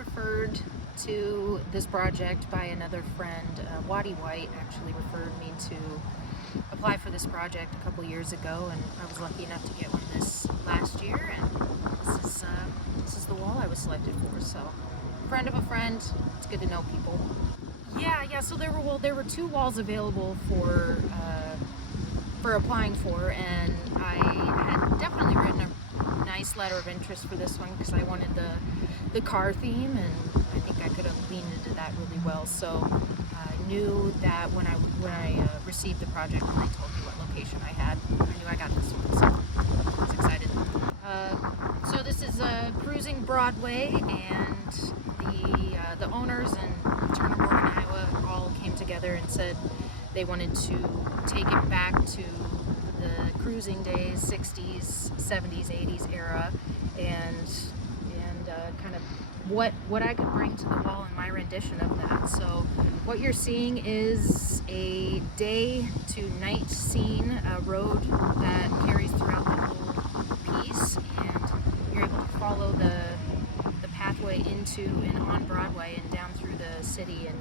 referred to this project by another friend. Waddy White actually referred me to apply for this project a couple years ago, and I was lucky enough to get one this last year, and this is the wall I was selected for. So, friend of a friend, it's good to know people. Yeah. So there were two walls available for applying for, and I had definitely written a nice letter of interest for this one because I wanted the car theme, and I think I could have leaned into that really well. So I knew that when I received the project and they told me what location I had, I knew I got this one, so I was excited. So this is Cruising-Broadway, and the owners in Turner, Morgan, Iowa all came together and said they wanted to take it back to the cruising days, 60s, 70s, 80s era, and kind of what I could bring to the wall in my rendition of that. So what you're seeing is a day to night scene, a road that carries throughout the whole piece, and you're able to follow the pathway into and on Broadway and down through the city, and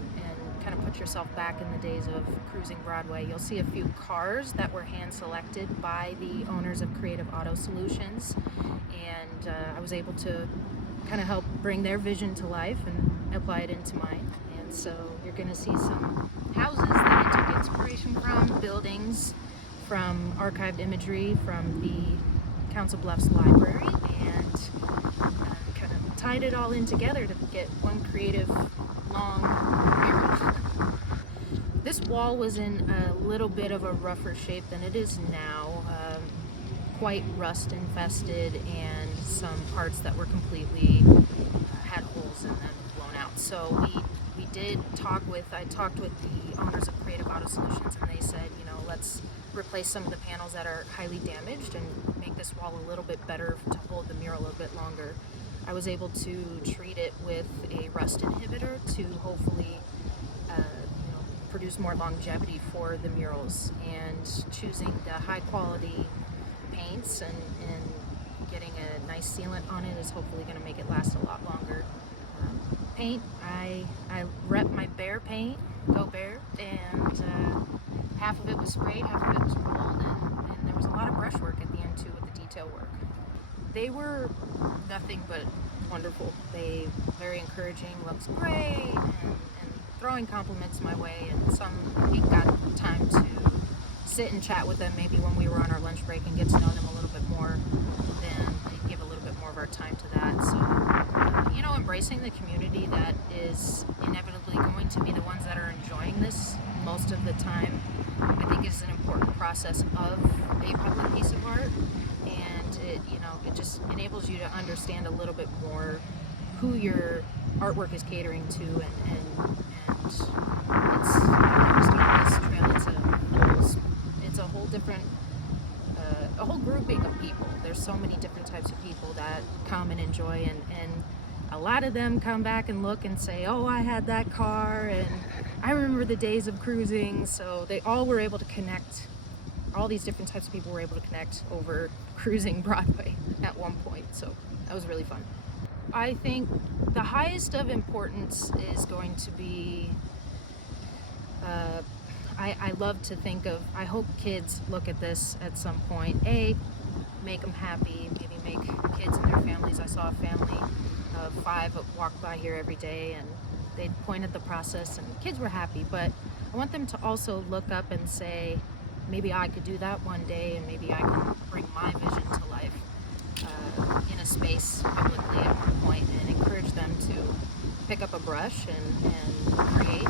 kind of put yourself back in the days of cruising Broadway. You'll see a few cars that were hand selected by the owners of Creative Auto Solutions, and I was able to kind of help bring their vision to life and apply it into mine. And so you're going to see some houses that I took inspiration from, buildings, from archived imagery from the Council Bluffs Library, and kind of tied it all in together to get one creative long mural. This wall was in a little bit of a rougher shape than it is now, quite rust infested, and some parts that were completely had holes in them, blown out. So I talked with the owners of Creative Auto Solutions, and they said, let's replace some of the panels that are highly damaged and make this wall a little bit better to hold the mural a bit longer. I was able to treat it with a rust inhibitor to hopefully produce more longevity for the murals, and choosing the high quality paints and getting a nice sealant on it is hopefully going to make it last a lot longer. Paint, I rep my Behr paint, go Behr, and half of it was sprayed, half of it was rolled, and there was a lot of brushwork at the end too with the detail work. They were nothing but wonderful. They very encouraging, looks great, and throwing compliments my way, and we got time to sit and chat with them maybe when we were on our lunch break and get to know them a little bit more. Then they give a little bit more of our time to that. So embracing the community that is inevitably going to be the ones that are enjoying this most of the time, I think is an important process of a public piece of art, and it just enables you to understand a little bit more who your artwork is catering to, and it's a whole different a whole grouping of people. There's so many different types of people that come and enjoy, and a lot of them come back and look and say, oh, I had that car, and I remember the days of cruising. So they all were able to connect. All these different types of people were able to connect over cruising Broadway at one point. So that was really fun. I think the highest of importance is going to be, I love to think of, I hope kids look at this at some point. Make them happy, maybe make kids and their families. I saw a family of 5 walk by here every day, and they'd point at the process, and kids were happy. But I want them to also look up and say, maybe I could do that one day, and maybe I can bring my vision to life in a space publicly at one point, and encourage them to pick up a brush and create.